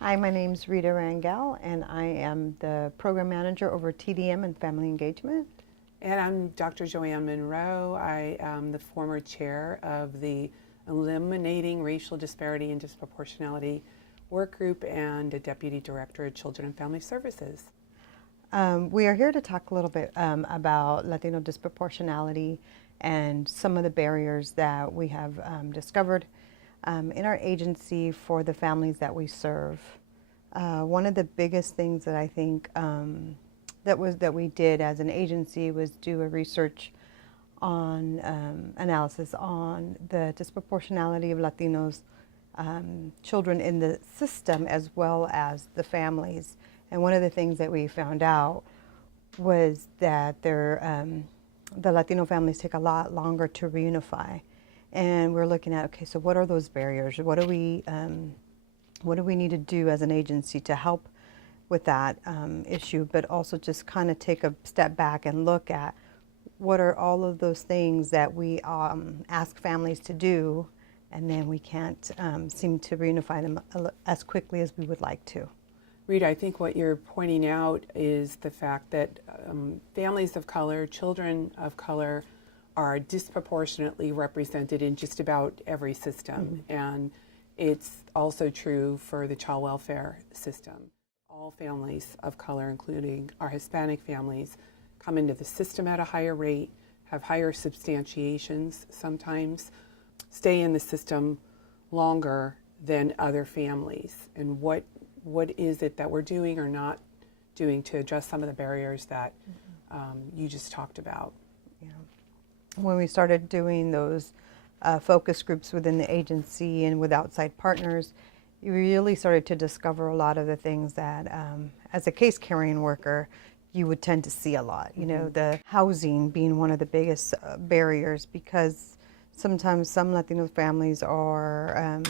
Hi, my name's Rita Rangel, and I am the Program Manager over TDM and Family Engagement. And I'm Dr. Joanne Munro. I am the former chair of the Eliminating Racial Disparity and Disproportionality Work Group and a Deputy Director at Children and Family Services. We are here to talk a little bit about Latino disproportionality and some of the barriers that we have discovered in our agency for the families that we serve. One of the biggest things that I think that we did as an agency was do a research on analysis on the disproportionality of Latinos children in the system as well as the families. And one of the things that we found out was that the Latino families take a lot longer to reunify. And we're looking at, okay, so what are those barriers? What do we need to do as an agency to help with that issue, but also just kind of take a step back and look at what are all of those things that we ask families to do, and then we can't seem to reunify them as quickly as we would like to. Rita, I think what you're pointing out is the fact that families of color, children of color, are disproportionately represented in just about every system. Mm-hmm. And it's also true for the child welfare system. All families of color, including our Hispanic families, come into the system at a higher rate, have higher substantiations sometimes, stay in the system longer than other families. And what is it that we're doing or not doing to address some of the barriers that you just talked about? Yeah. When we started doing those focus groups within the agency and with outside partners, you really started to discover a lot of the things that, as a case carrying worker, you would tend to see a lot. You know, the housing being one of the biggest barriers, because sometimes some Latino families are,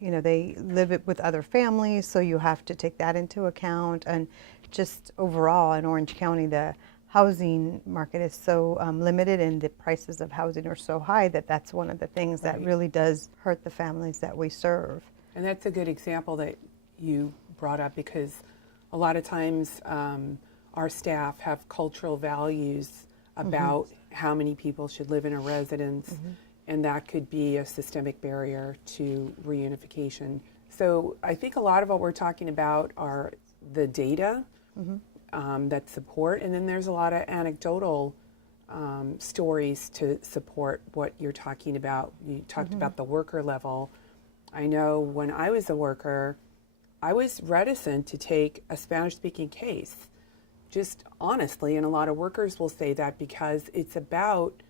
they live it with other families, so you have to take that into account. And just overall in Orange County, the housing market is so limited and the prices of housing are so high that that's one of the things that really does hurt the families that we serve. And that's a good example that you brought up, because a lot of times our staff have cultural values about how many people should live in a residence, and that could be a systemic barrier to reunification. So I think a lot of what we're talking about are the data that support, and then there's a lot of anecdotal stories to support what you're talking about. You talked about the worker level. I know when I was a worker, I was reticent to take a Spanish-speaking case, just honestly, and a lot of workers will say that because it's about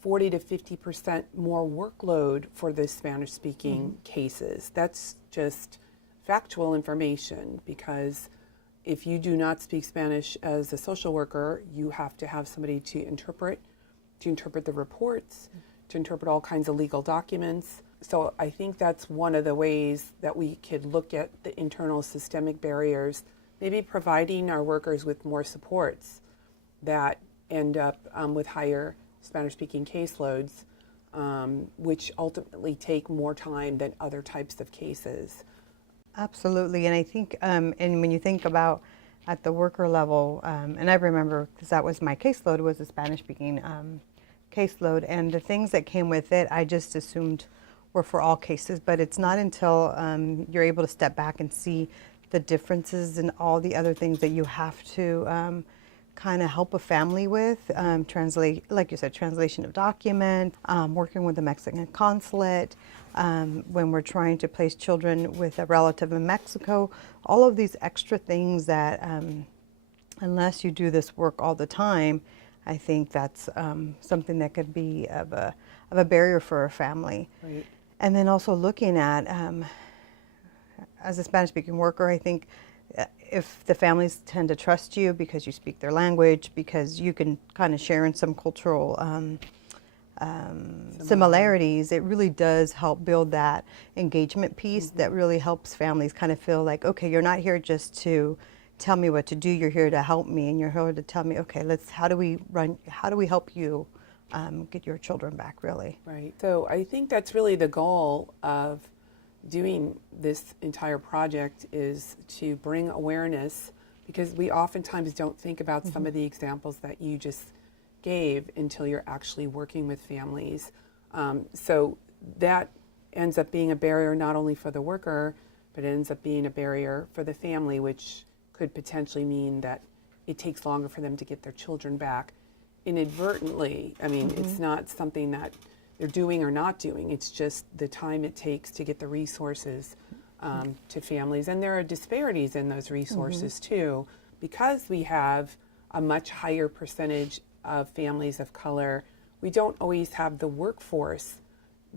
40 to 50% more workload for the Spanish-speaking cases. That's just factual information, because if you do not speak Spanish as a social worker, you have to have somebody to interpret the reports, to interpret all kinds of legal documents. So I think that's one of the ways that we could look at the internal systemic barriers, maybe providing our workers with more supports that end up with higher Spanish-speaking caseloads, which ultimately take more time than other types of cases. Absolutely, and I think, and when you think about at the worker level, and I remember, because that was my caseload, was a Spanish-speaking caseload, and the things that came with it, I just assumed were for all cases, but it's not until you're able to step back and see the differences and all the other things that you have to kind of help a family with, translate, like you said, translation of document, working with the Mexican consulate, when we're trying to place children with a relative in Mexico, all of these extra things that, unless you do this work all the time, I think that's something that could be of a barrier for a family. Right. And then also looking at, as a Spanish-speaking worker, I think if the families tend to trust you because you speak their language, because you can kind of share in some cultural similarities, it really does help build that engagement piece that really helps families kind of feel like, okay, you're not here just to tell me what to do, you're here to help me, and you're here to tell me, okay, how do we help you get your children back, really. Right. So I think that's really the goal of doing this entire project is to bring awareness, because we oftentimes don't think about some of the examples that you just gave until you're actually working with families. So that ends up being a barrier not only for the worker, but it ends up being a barrier for the family, which could potentially mean that it takes longer for them to get their children back inadvertently. I mean, it's not something that they're doing or not doing. It's just the time it takes to get the resources to families. And there are disparities in those resources too, because we have a much higher percentage of families of color. We don't always have the workforce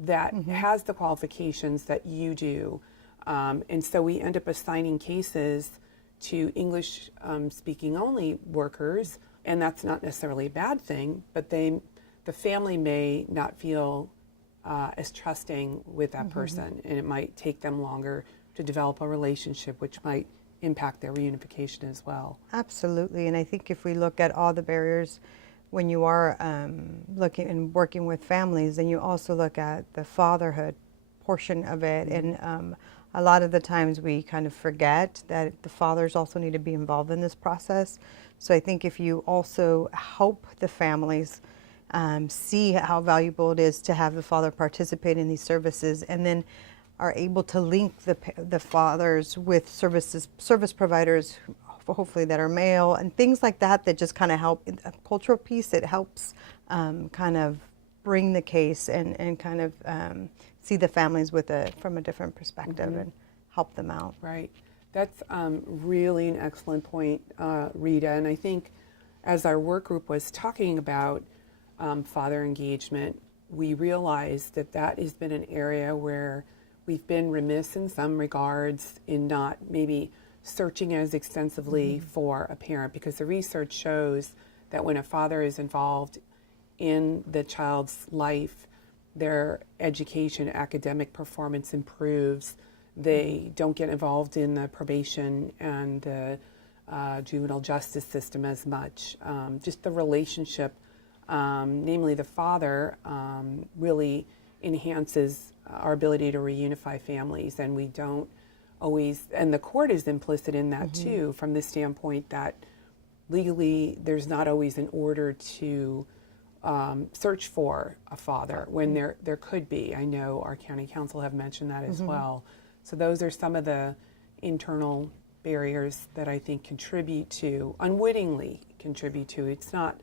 that has the qualifications that you do. And so we end up assigning cases to English speaking only workers, and that's not necessarily a bad thing, but the family may not feel as trusting with that person, and it might take them longer to develop a relationship, which might impact their reunification as well. Absolutely, and I think if we look at all the barriers when you are looking and working with families, then you also look at the fatherhood portion of it, and a lot of the times we kind of forget that the fathers also need to be involved in this process. So I think if you also help the families see how valuable it is to have the father participate in these services, and then are able to link the fathers with service providers, hopefully that are male, and things like that just kind of help. A cultural piece, it helps kind of bring the case and kind of see the families from a different perspective and help them out. Right. That's really an excellent point, Rita. And I think as our work group was talking about father engagement, we realized that has been an area where we've been remiss in some regards in not maybe searching as extensively for a parent, because the research shows that when a father is involved in the child's life, their education, academic performance improves. They don't get involved in the probation and the juvenile justice system as much. Just the relationship, namely the father, really enhances our ability to reunify families, and we don't always, and the court is implicit in that too, from the standpoint that legally there's not always an order to search for a father when there could be. I know our county council have mentioned that as well. So those are some of the internal barriers that I think unwittingly contribute to. It's not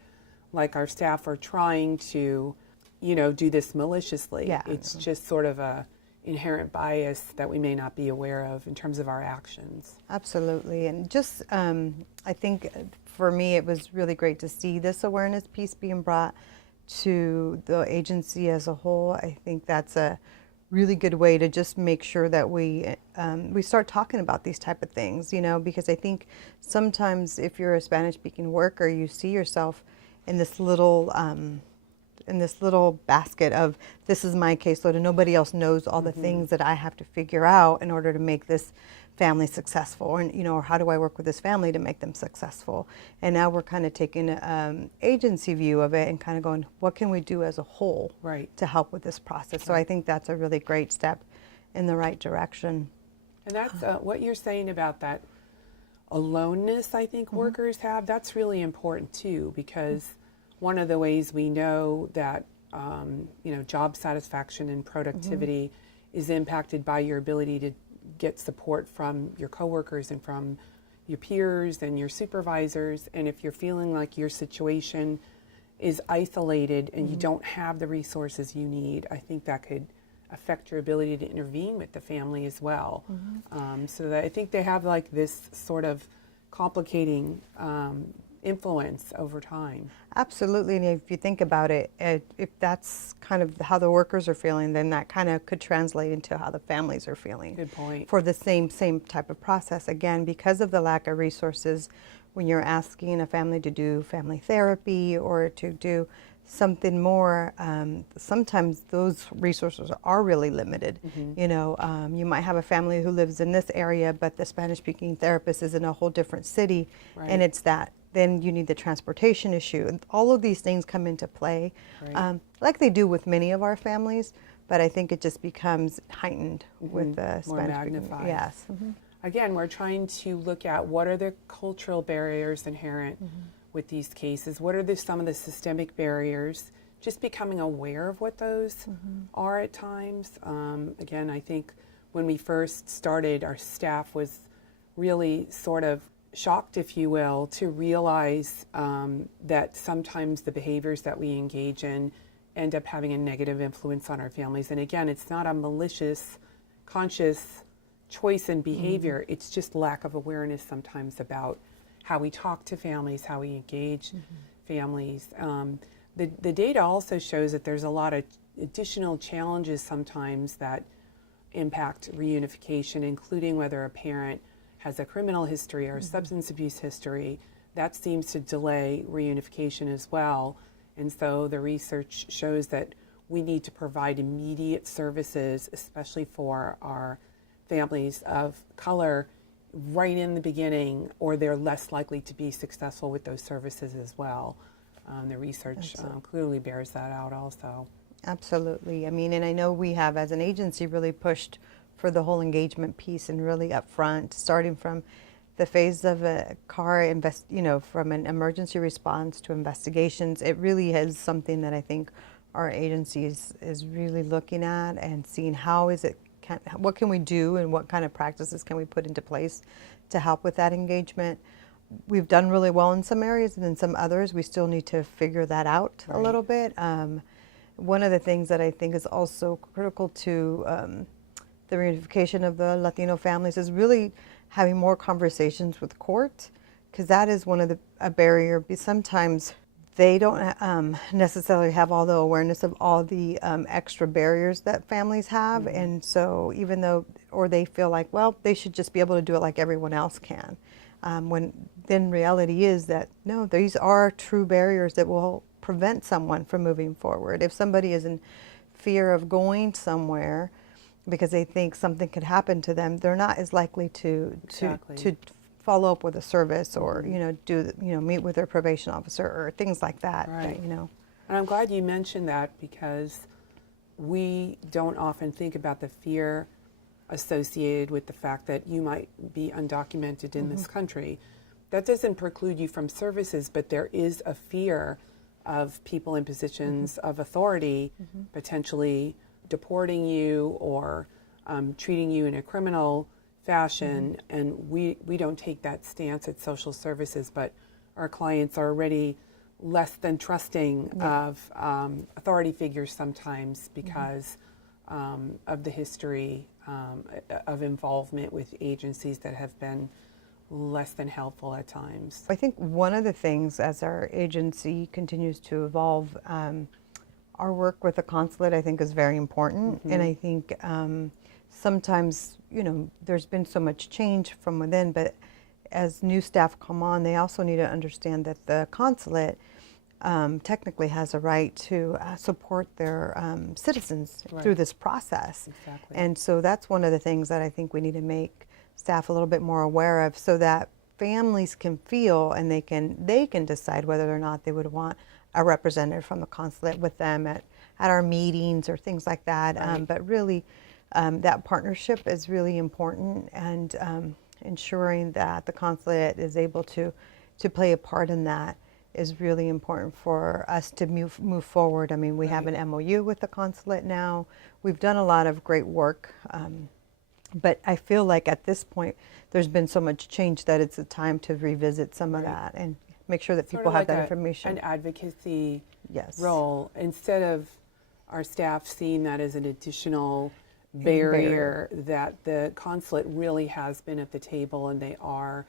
like our staff are trying to, do this maliciously. Yeah. It's just sort of a inherent bias that we may not be aware of in terms of our actions. Absolutely. And just, I think for me, it was really great to see this awareness piece being brought to the agency as a whole. I think that's a really good way to just make sure that we start talking about these type of things, because I think sometimes if you're a Spanish-speaking worker, you see yourself in this little basket of, this is my caseload and nobody else knows all the things that I have to figure out in order to make this family successful, and or how do I work with this family to make them successful. And now we're kind of taking an agency view of it and kind of going, what can we do as a whole to help with this process? So I think that's a really great step in the right direction. And that's what you're saying about that aloneness I think workers have. That's really important too, because one of the ways we know that job satisfaction and productivity is impacted by your ability to get support from your coworkers and from your peers and your supervisors. And if you're feeling like your situation is isolated and you don't have the resources you need, I think that could affect your ability to intervene with the family as well. So that I think they have like this sort of complicating influence over time. Absolutely, and if you think about it, if that's kind of how the workers are feeling, then that kind of could translate into how the families are feeling. Good point. For the same type of process. Again, because of the lack of resources, when you're asking a family to do family therapy or to do something more, sometimes those resources are really limited. You might have a family who lives in this area, but the Spanish-speaking therapist is in a whole different city, and it's that. Then you need the transportation issue. And all of these things come into play, like they do with many of our families. but I think it just becomes heightened with the More Spanish. magnified. Yes. Again, we're trying to look at what are the cultural barriers inherent with these cases. What are some of the systemic barriers? Just becoming aware of what those are at times. Again, I think when we first started, our staff was really sort of shocked, if you will, to realize that sometimes the behaviors that we engage in end up having a negative influence on our families. And again, it's not a malicious, conscious choice in behavior. It's just lack of awareness sometimes about how we talk to families, how we engage families. The data also shows that there's a lot of additional challenges sometimes that impact reunification, including whether a parent has a criminal history or a substance abuse history. That seems to delay reunification as well. And so the research shows that we need to provide immediate services, especially for our families of color, right in the beginning, or they're less likely to be successful with those services as well. The research clearly bears that out also. Absolutely. I mean, and I know we have, as an agency, really pushed for the whole engagement piece and really upfront, starting from the phase of a car from an emergency response to investigations. It really is something that I think our agency is really looking at and seeing what can we do and what kind of practices can we put into place to help with that engagement. We've done really well in some areas, and in some others we still need to figure that out a little bit. One of the things that I think is also critical to the reunification of the Latino families is really having more conversations with court, because that is one of a barrier. Sometimes they don't necessarily have all the awareness of all the extra barriers that families have, and so even though, or they feel like, well, they should just be able to do it like everyone else can, when then reality is that no, these are true barriers that will prevent someone from moving forward. If somebody is in fear of going somewhere because they think something could happen to them, they're not as likely to follow up with a service or meet with their probation officer or things like that. Right. And I'm glad you mentioned that, because we don't often think about the fear associated with the fact that you might be undocumented in this country. That doesn't preclude you from services, but there is a fear of people in positions of authority potentially deporting you or treating you in a criminal fashion, and we don't take that stance at social services, but our clients are already less than trusting of authority figures sometimes because of the history of involvement with agencies that have been less than helpful at times. I think one of the things, as our agency continues to evolve, our work with the consulate, I think, is very important. And I think sometimes, there's been so much change from within, but as new staff come on, they also need to understand that the consulate technically has a right to support their citizens through this process. Exactly. And so that's one of the things that I think we need to make staff a little bit more aware of, so that families can feel and they can decide whether or not they would want a representative from the consulate with them at our meetings or things like that. But really, that partnership is really important, and ensuring that the consulate is able to play a part in that is really important for us to move forward. I mean, we have an MOU with the consulate now. We've done a lot of great work, but I feel like at this point there's been so much change that it's a time to revisit some of that and make sure that people have that information. An advocacy role, instead of our staff seeing that as an additional barrier, that the consulate really has been at the table, and they are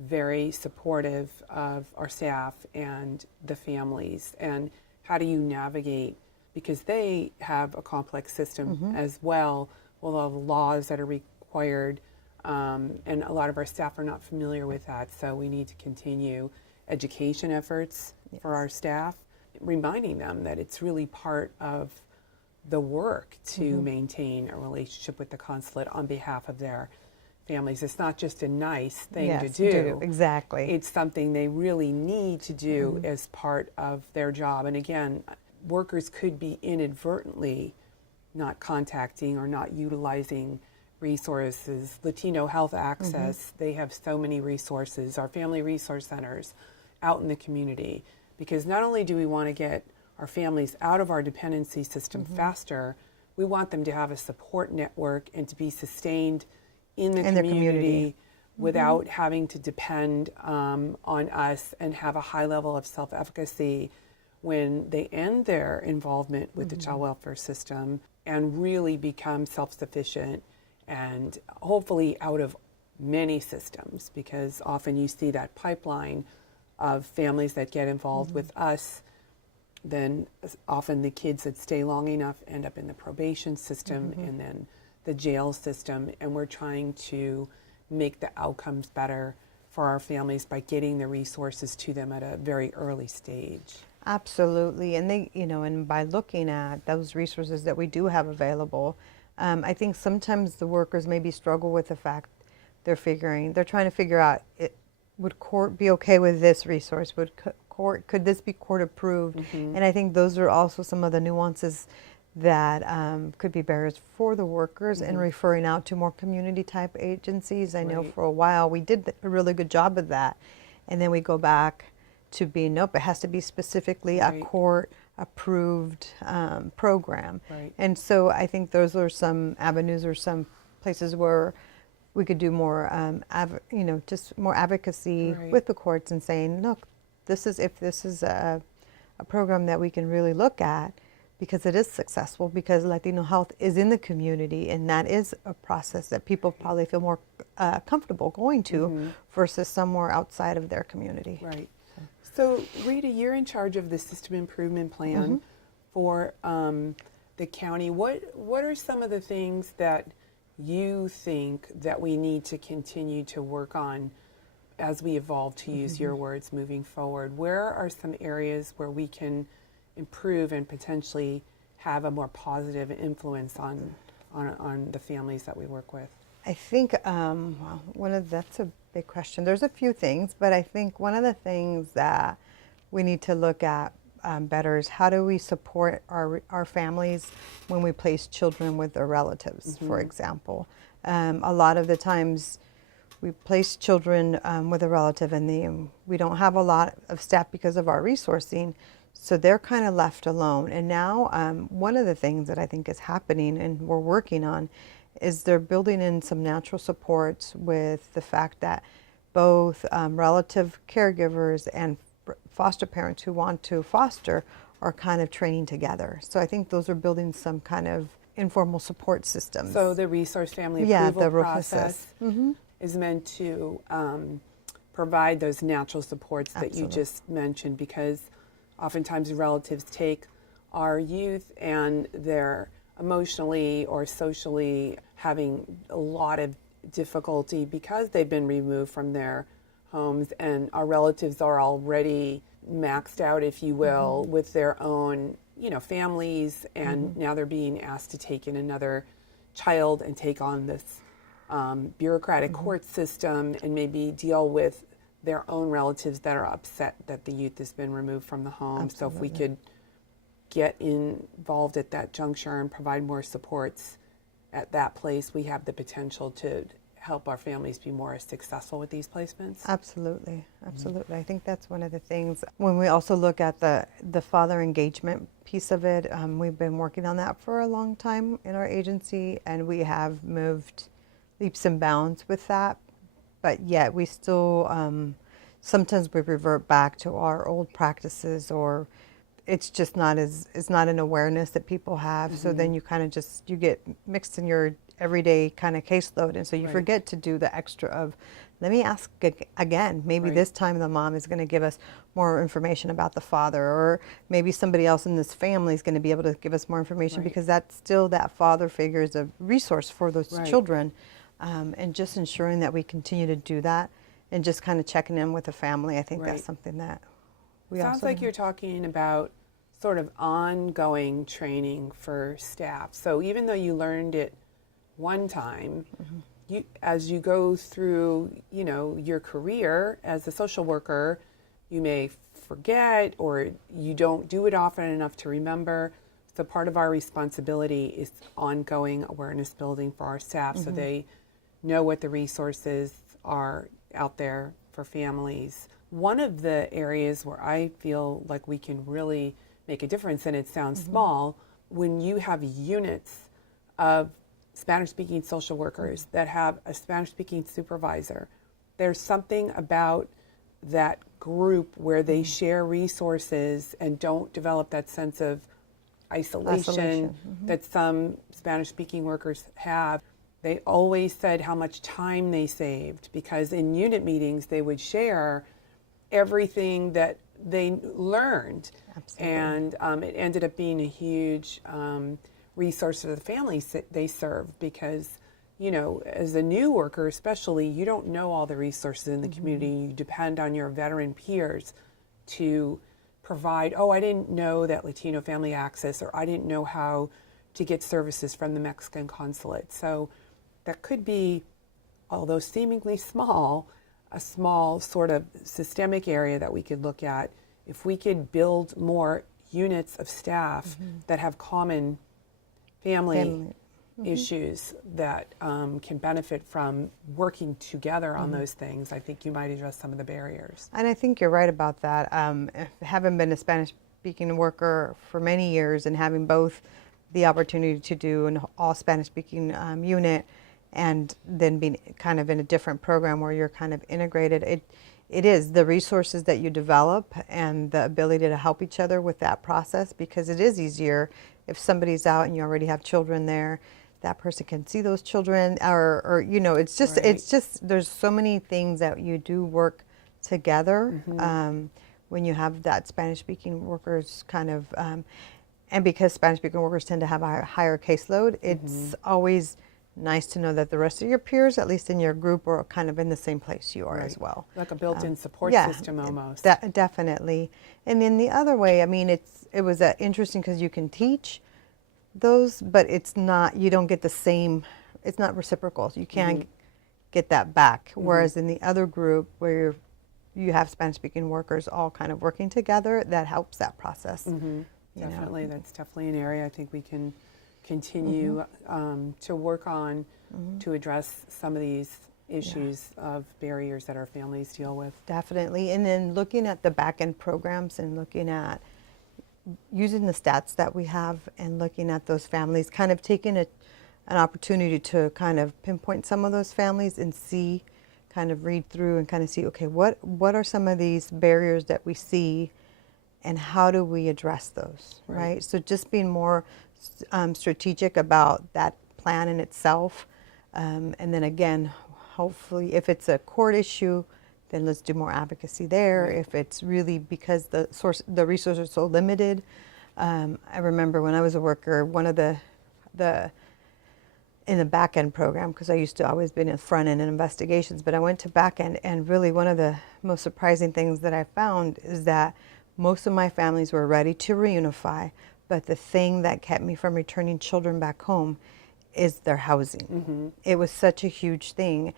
very supportive of our staff and the families. And how do you navigate, because they have a complex system as well, with all the laws that are required, and a lot of our staff are not familiar with that, so we need to continue education efforts for our staff, reminding them that it's really part of the work to maintain a relationship with the consulate on behalf of their families. It's not just a nice thing to do. Exactly. It's something they really need to do as part of their job. And again, workers could be inadvertently not contacting or not utilizing resources. Latino Health Access, they have so many resources, our family resource centers out in the community, because not only do we want to get our families out of our dependency system faster, we want them to have a support network and to be sustained in the community without having to depend on us, and have a high level of self-efficacy when they end their involvement with the child welfare system and really become self-sufficient and hopefully out of many systems, because often you see that pipeline of families that get involved with us. Then often the kids that stay long enough end up in the probation system and then the jail system, and we're trying to make the outcomes better for our families by getting the resources to them at a very early stage. Absolutely, and they, and by looking at those resources that we do have available, I think sometimes the workers maybe struggle with the fact they're trying to figure out, would court be okay with this resource? Could this be court approved? And I think those are also some of the nuances that could be barriers for the workers in referring out to more community type agencies. I know for a while we did a really good job of that, and then we go back to being, nope, it has to be specifically a court approved program. And so I think those are some avenues or some places where we could do more, just more advocacy with the courts and saying, look, if this is a program that we can really look at, because it is successful, because Latino health is in the community, and that is a process that people probably feel more comfortable going to versus somewhere outside of their community. Right. So Rita, you're in charge of the system improvement plan for the county. What are some of the things that you think that we need to continue to work on as we evolve, to use your words, moving forward? Where are some areas where we can improve and potentially have a more positive influence on the families that we work with? I think that's a big question. There's a few things, but I think one of the things that we need to look at better is, how do we support our families when we place children with their relatives, for example. A lot of the times we place children with a relative, and we don't have a lot of staff because of our resourcing, so they're kind of left alone. And now one of the things that I think is happening and we're working on is they're building in some natural supports with the fact that both relative caregivers and foster parents who want to foster are kind of training together. So I think those are building some kind of informal support systems. So the resource family approval process is meant to provide those natural supports that you just mentioned, because oftentimes relatives take our youth and they're emotionally or socially having a lot of difficulty because they've been removed from their homes, and our relatives are already maxed out, if you will, with their own, families, and now they're being asked to take in another child and take on this bureaucratic court system and maybe deal with their own relatives that are upset that the youth has been removed from the home. So if we could get involved at that juncture and provide more supports at that place, we have the potential to help our families be more successful with these placements. Absolutely. I think that's one of the things. When we also look at the father engagement piece of it, we've been working on that for a long time in our agency, and we have moved leaps and bounds with that. But yet we still, sometimes we revert back to our old practices, or it's just it's not an awareness that people have. So then you kind of you get mixed in your everyday kind of caseload. And so you forget to do the extra of, let me ask again. Maybe this time the mom is going to give us more information about the father, or maybe somebody else in this family is going to be able to give us more information, because that's still, that father figure is a resource for those children. And just ensuring that we continue to do that, and just kind of checking in with the family. I think that's something that we Sounds like you're talking about sort of ongoing training for staff. So even though you learned it one time, as you go through, your career as a social worker, you may forget, or you don't do it often enough to remember. So part of our responsibility is ongoing awareness building for our staff so they know what the resources are out there for families. One of the areas where I feel like we can really make a difference, and it sounds small, when you have units of Spanish-speaking social workers that have a Spanish-speaking supervisor, there's something about that group where they share resources and don't develop that sense of isolation that some Spanish-speaking workers have. They always said how much time they saved because in unit meetings they would share everything that they learned. Absolutely. And it ended up being a huge resource for the families that they served because, you know, as a new worker especially, you don't know all the resources in the community. You depend on your veteran peers to provide, oh, I didn't know that Latino Family Access, or I didn't know how to get services from the Mexican consulate. So that could be, although seemingly small, a small sort of systemic area that we could look at. If we could build more units of staff that have common family issues that can benefit from working together on those things, I think you might address some of the barriers. And I think you're right about that. Having been a Spanish-speaking worker for many years and having both the opportunity to do an all Spanish-speaking unit and then being kind of in a different program where you're kind of integrated, it is the resources that you develop and the ability to help each other with that process, because it is easier if somebody's out and you already have children there. That person can see those children, or you know, it's just there's so many things that you do work together when you have that Spanish-speaking workers kind of, and because Spanish-speaking workers tend to have a higher caseload, it's always nice to know that the rest of your peers, at least in your group, are kind of in the same place you are as well. Like a built-in support system almost. Definitely. And then the other way, I mean, it was interesting because you can teach those, but it's not, you don't get the same, it's not reciprocal. You can't get that back. Whereas in the other group where you have Spanish-speaking workers all kind of working together, that helps that process. Definitely, that's definitely an area I think we can continue to work on to address some of these issues of barriers that our families deal with. Definitely. And then looking at the back-end programs and looking at using the stats that we have and looking at those families, kind of taking an opportunity to kind of pinpoint some of those families and see, kind of read through and kind of see, okay, what are some of these barriers that we see and how do we address those, right? So just being more strategic about that plan in itself. And then again, hopefully if it's a court issue, then let's do more advocacy there. If it's really because the resources are so limited. I remember when I was a worker, one of in the back end program, because I used to always been in front end in investigations, but I went to back end, and really one of the most surprising things that I found is that most of my families were ready to reunify, but the thing that kept me from returning children back home is their housing. It was such a huge thing.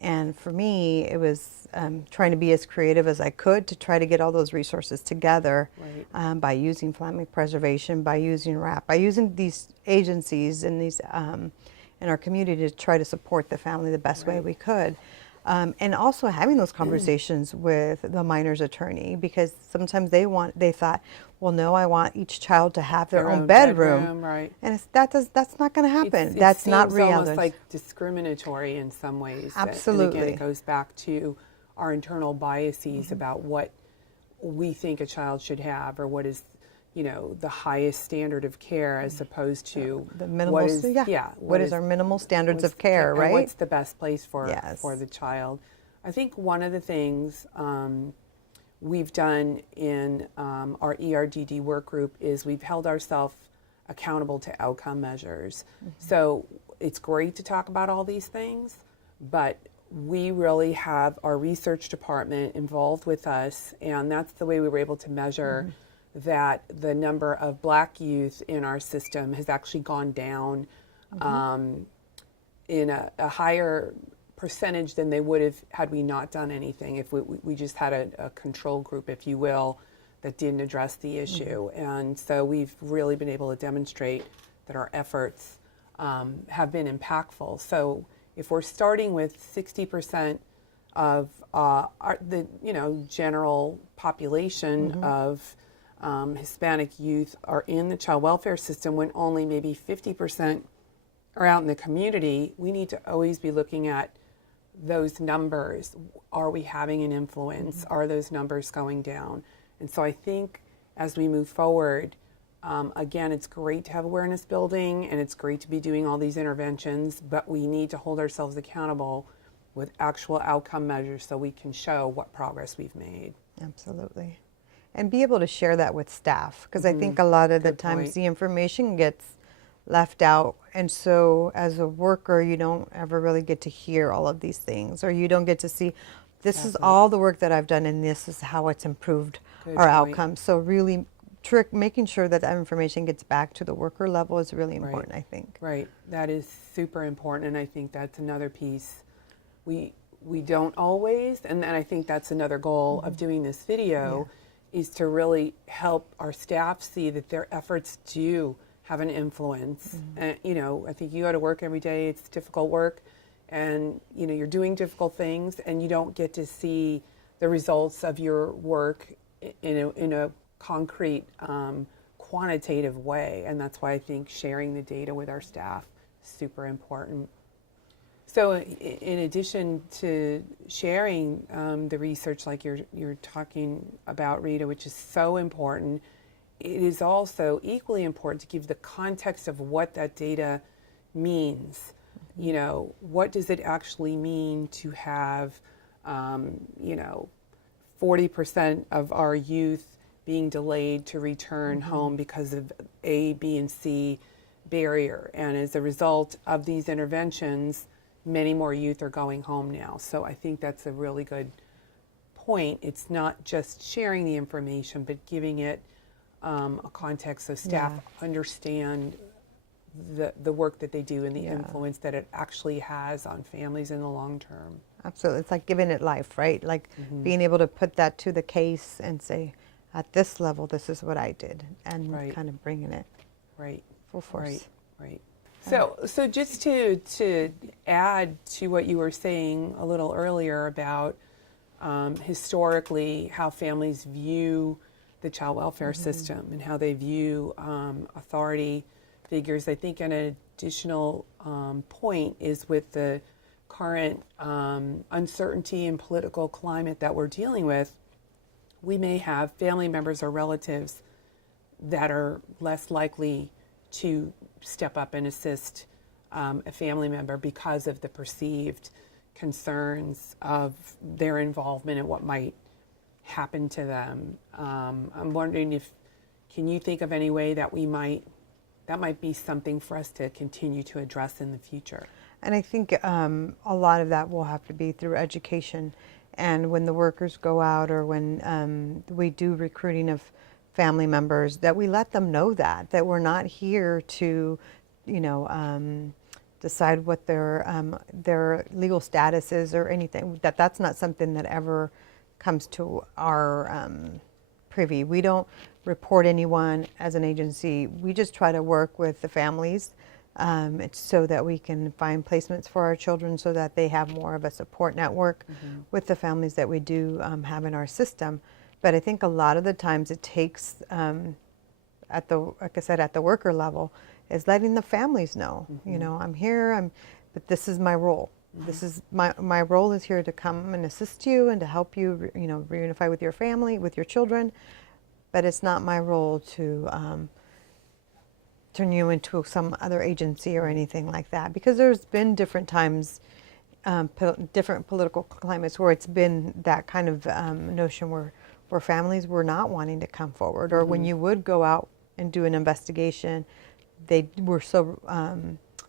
And for me, it was trying to be as creative as I could to try to get all those resources together by using family preservation, by using RAP, by using these agencies and these in our community to try to support the family the best way we could. And also having those conversations with the minor's attorney, because sometimes they thought, well, no, I want each child to have their own bedroom. And that's not going to happen. That's not reality. It's almost like discriminatory in some ways. Absolutely. And again, it goes back to our internal biases about what we think a child should have, or what is, you know, the highest standard of care, as opposed to the minimal. What is our minimal standards of care, right? And what's the best place for the child? I think one of the things we've done in our ERDD work group is we've held ourselves accountable to outcome measures. So it's great to talk about all these things, but we really have our research department involved with us, and that's the way we were able to measure that the number of Black youth in our system has actually gone down in a higher percentage than they would have had we not done anything. If we just had a control group, if you will, that didn't address the issue. And so we've really been able to demonstrate that our efforts have been impactful. So if we're starting with 60% of the general population of Hispanic youth are in the child welfare system, when only maybe 50% are out in the community, we need to always be looking at those numbers. Are we having an influence? Are those numbers going down? And so I think as we move forward, again, it's great to have awareness building and it's great to be doing all these interventions, but we need to hold ourselves accountable with actual outcome measures so we can show what progress we've made. Absolutely. And be able to share that with staff, because I think a lot of the times point. the information gets left out, and so as a worker you don't ever really get to hear all of these things, or you don't get to see this is all the work that I've done and this is how it's improved our outcomes. So really making sure that that information gets back to the worker level is really important, I think. Right, that is super important, and I think that's another piece we don't always, and I think that's another goal of doing this video, is to really help our staff see that their efforts do have an influence. And I think you go to work every day, it's difficult work, and you're doing difficult things, and you don't get to see the results of your work in a concrete, quantitative way. And that's why I think sharing the data with our staff is super important. So in addition to sharing the research like you're talking about, Rita, which is so important, it is also equally important to give the context of what that data means. What does it actually mean to have 40% of our youth being delayed to return home because of A, B, and C barrier. And as a result of these interventions, many more youth are going home now. So I think that's a really good point. It's not just sharing the information, but giving it a context so staff understand the work that they do and the influence that it actually has on families in the long term. Absolutely. It's like giving it life, right? Like being able to put that to the case and say, at this level, this is what I did, and kind of bringing it full force. Right. So just to add to what you were saying a little earlier about historically how families view the child welfare system and how they view authority figures, I think an additional point is with the current uncertainty and political climate that we're dealing with, we may have family members or relatives that are less likely to step up and assist a family member because of the perceived concerns of their involvement in what might happen to them. I'm wondering can you think of any way that that might be something for us to continue to address in the future? And I think a lot of that will have to be through education. And when the workers go out, or when we do recruiting of family members, that we let them know that we're not here to, decide what their legal status is or anything. That's not something that ever comes to our privy. We don't report anyone as an agency. We just try to work with the families. It's so that we can find placements for our children, so that they have more of a support network with the families that we do have in our system. But I think a lot of the times it takes, like I said, at the worker level, is letting the families know, I'm here, but this is my role. This is my role is here to come and assist you and to help you, reunify with your family, with your children. But it's not my role to turn you into some other agency or anything like that, because there's been different times, different political climates where it's been that kind of notion where families were not wanting to come forward, or when you would go out and do an investigation, they were so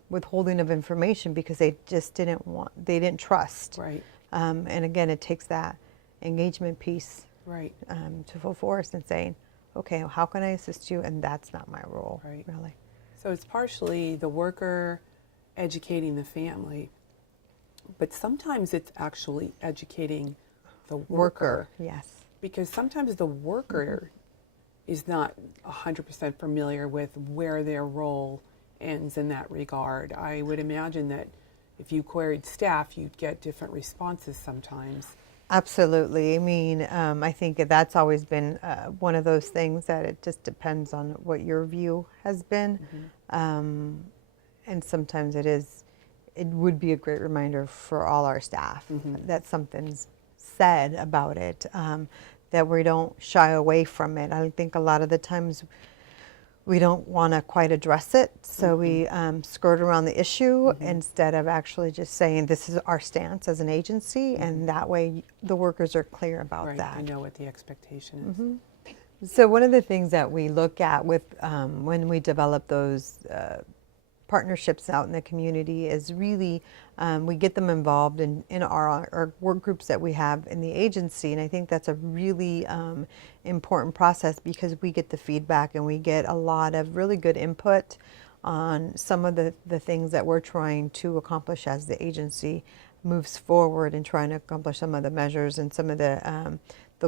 withholding of information because they just they didn't trust. Right. And again, it takes that engagement piece to full force and saying, okay, how can I assist you? And that's not my role, really. So it's partially the worker educating the family, but sometimes it's actually educating the worker. Yes. Because sometimes the worker is not 100% familiar with where their role ends in that regard. I would imagine that if you queried staff, you'd get different responses sometimes. Absolutely. I mean, I think that's always been one of those things that it just depends on what your view has been. And sometimes it would be a great reminder for all our staff that something's said about it, that we don't shy away from it. I think a lot of the times we don't want to quite address it, so we skirt around the issue instead of actually just saying this is our stance as an agency, and that way the workers are clear about Right, that. I know what the expectation is. So one of the things that we look at with when we develop those partnerships out in the community is really we get them involved in our work groups that we have in the agency, and I think that's a really important process because we get the feedback and we get a lot of really good input on some of the things that we're trying to accomplish as the agency moves forward and trying to accomplish some of the measures and some of the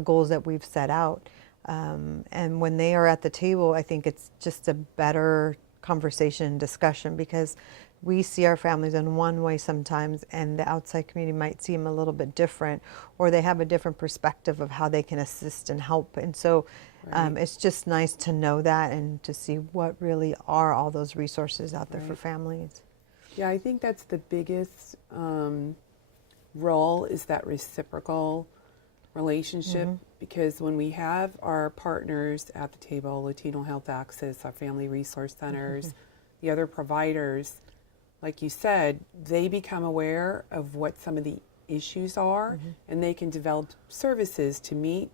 goals that we've set out. And when they are at the table, I think it's just a better conversation and discussion because we see our families in one way sometimes and the outside community might see them a little bit different, or they have a different perspective of how they can assist and help. And so it's just nice to know that and to see what really are all those resources out there for families. Yeah, I think that's the biggest role is that reciprocal relationship, because when we have our partners at the table, Latino Health Access, our family resource centers, the other providers, like you said, they become aware of what some of the issues are and they can develop services to meet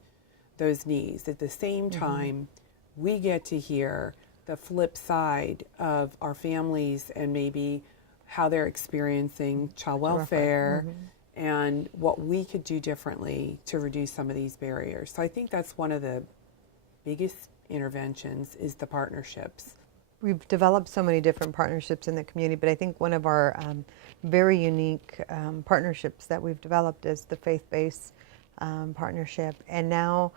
those needs. At the same time, we get to hear the flip side of our families and maybe how they're experiencing child welfare and what we could do differently to reduce some of these barriers. So I think that's one of the biggest interventions is the partnerships. We've developed so many different partnerships in the community, but I think one of our very unique partnerships that we've developed is the faith-based partnership. And now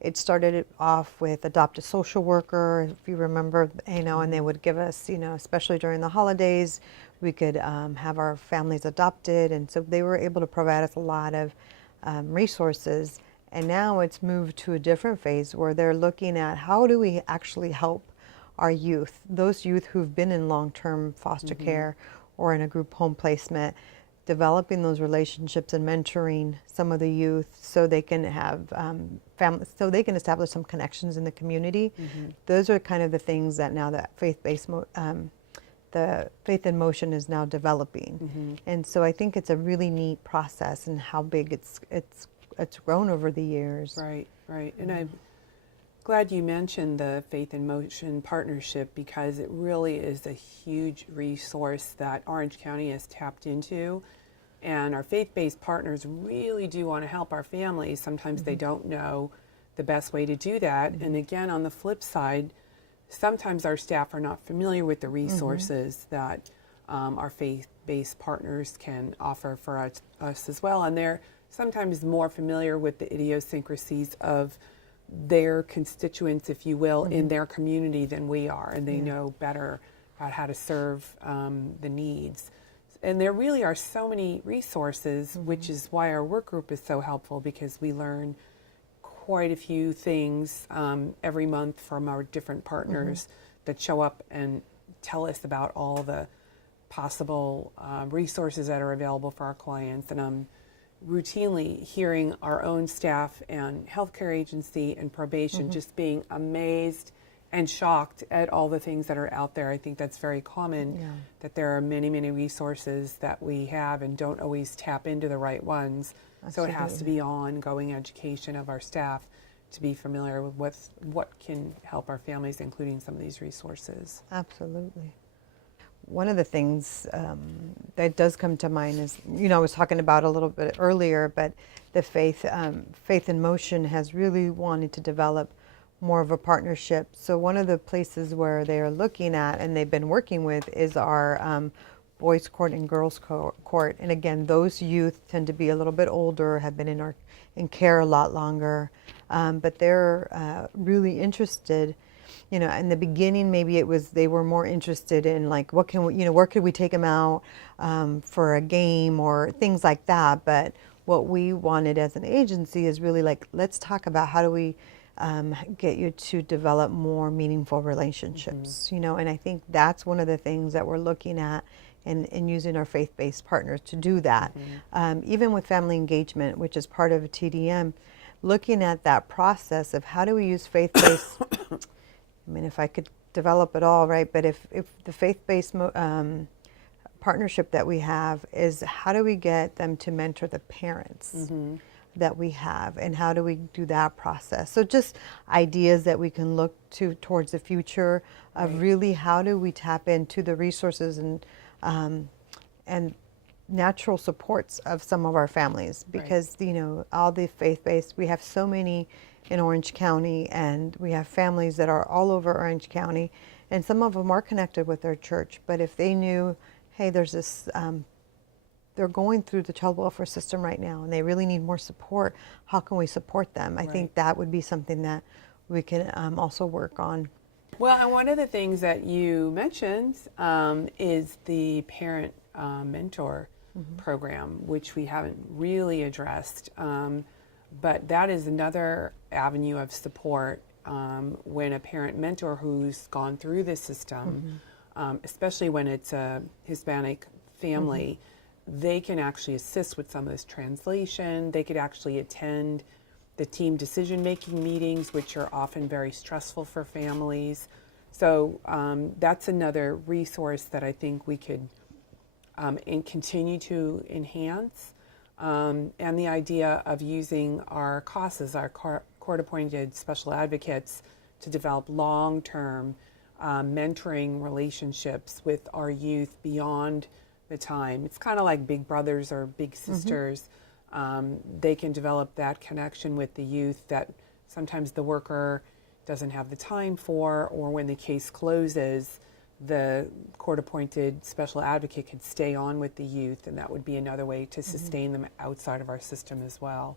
it started off with adopt a social worker, if you remember, and they would give us, especially during the holidays, we could have our families adopted. And so they were able to provide us a lot of resources. And now it's moved to a different phase where they're looking at how do we actually help our youth, those youth who've been in long-term foster care or in a group home placement, developing those relationships and mentoring some of the youth so they can have families, so they can establish some connections in the community. Those are kind of the things that now that faith-based, the Faith in Motion is now developing. And so I think it's a really neat process and how big it's grown over the years. Right. And I'm glad you mentioned the Faith in Motion partnership because it really is a huge resource that Orange County has tapped into. And our faith-based partners really do want to help our families. Sometimes they don't know the best way to do that. And again, on the flip side, sometimes our staff are not familiar with the resources that our faith-based partners can offer for us as well. And they're sometimes more familiar with the idiosyncrasies of their constituents, if you will, in their community than we are. And they know better about how to serve the needs. And there really are so many resources, which is why our work group is so helpful because we learn quite a few things every month from our different partners that show up and tell us about all the possible resources that are available for our clients. And I'm routinely hearing our own staff and healthcare agency and probation just being amazed and shocked at all the things that are out there. I think that's very common, that there are many, many resources that we have and don't always tap into the right ones. Absolutely. So it has to be ongoing education of our staff to be familiar with what can help our families, including some of these resources. Absolutely. One of the things that does come to mind is, I was talking about a little bit earlier, but the Faith in Motion has really wanted to develop more of a partnership. So one of the places where they are looking at and they've been working with is our boys court and girls court. And again, those youth tend to be a little bit older, have been in care a lot longer, but they're really interested. You know, in the beginning, maybe they were more interested in like, what can we, where could we take them out for a game or things like that. But what we wanted as an agency is really like, let's talk about how do we get you to develop more meaningful relationships, and I think that's one of the things that we're looking at and using our faith-based partners to do that. Even with family engagement, which is part of a TDM, looking at that process of how do we use faith-based, I mean, if I could develop it all, right, but if the faith-based partnership that we have is how do we get them to mentor the parents that we have, and how do we do that process? So just ideas that we can look to towards the future of really how do we tap into the resources and natural supports of some of our families, because all the faith-based, we have so many in Orange County, and we have families that are all over Orange County, and some of them are connected with their church, but if they knew, hey, there's this they're going through the child welfare system right now and they really need more support, how can we support them? I think that would be something that we can also work on. Well, and one of the things that you mentioned is the parent mentor program, which we haven't really addressed, but that is another avenue of support when a parent mentor who's gone through the system, especially when it's a Hispanic family, they can actually assist with some of this translation. They could actually attend the team decision-making meetings, which are often very stressful for families. So that's another resource that I think we could and continue to enhance. And the idea of using our CASAs, our court-appointed special advocates, to develop long-term mentoring relationships with our youth beyond the time. It's kind of like big brothers or big sisters. They can develop that connection with the youth that sometimes the worker doesn't have the time for, or when the case closes, the court-appointed special advocate can stay on with the youth, and that would be another way to sustain them outside of our system as well.